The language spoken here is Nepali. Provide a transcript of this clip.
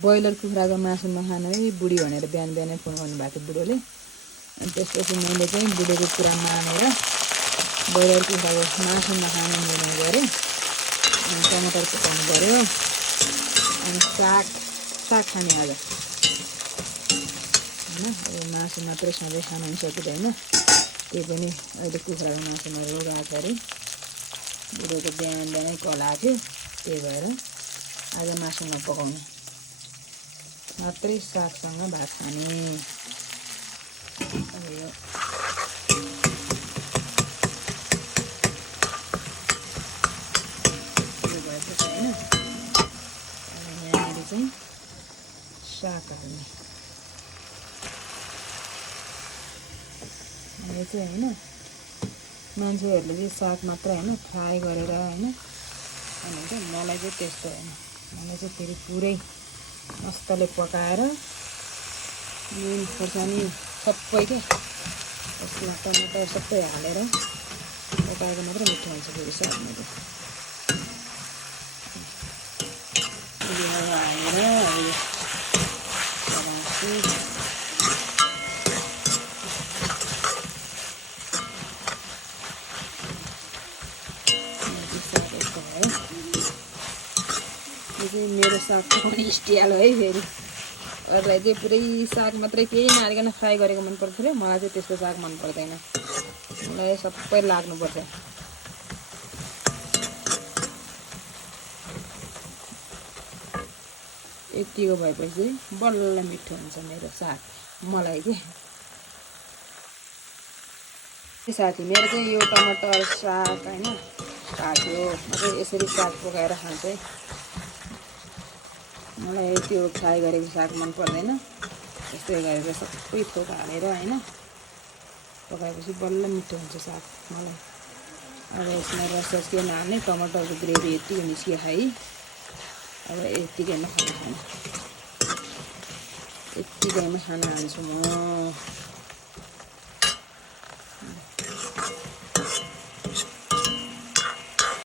ब्रोइलर कुखुराको मासु नखाने बुढी भनेर बिहान बिहानै फोन गर्नुभएको थियो बुढोले। अनि त्यसपछि मैले चाहिँ बुढोको कुरा मानेर ब्रोइलर कुखुराको मासु नखाने निर्णय गरेँ। अनि टमाटर पकाउनु पऱ्यो। अनि साग खाने आज होइन। अब मासु मात्रै सधैँ खानु पनि सकिँदैन, त्यही पनि अहिले कुखुराको मासुमा रोग आएको छ अरे। बुढोको बिहान बिहानै कल आएको थियो, त्यही भएर आज मासु नपकाउने, मात्रै सागसँग भात खाने। अब यो भएको छ होइन। यहाँनिर चाहिँ साग हाल्ने यो चाहिँ होइन। मान्छेहरूले चाहिँ साग मात्रै होइन फ्राई गरेर होइन भन्नुहुन्छ, मलाई चाहिँ त्यस्तो होइन। मलाई चाहिँ फेरि पुरै मस्तले पकाएर नुन खोर्सानी सबै के यसमा टमाटर सबै हालेर पकाएको मात्रै मिठो हुन्छ फेरि सागमा चाहिँ। मेरो साग पकाउने स्टाइल है। फेरि अरूलाई चाहिँ पुरै साग मात्रै केही नहालिकन फ्राई गरेको मन पर्थ्यो रे, मलाई चाहिँ त्यस्तो साग मन पर्दैन। मलाई सबै लाग्नुपर्छ। यतिको भएपछि बल्ल मिठो हुन्छ मेरो साग मलाई के। साथी मेरो चाहिँ यो टमाटर साग होइन काट्यो, म चाहिँ यसरी साग पकाएर खान्छ है। मलाई त्यो फ्राई गरेको साग मन पर्दैन। यस्तै गरेर सबै थोक हालेर होइन पकाएपछि बल्ल मिठो हुन्छ साग मलाई। अब यसमा रस के नहाल्ने, टमाटरको ग्रेभी यतिको निस्कियो है। अब यतिकैमा खाना खानु, यतिकैमा खाना हाल्छु म।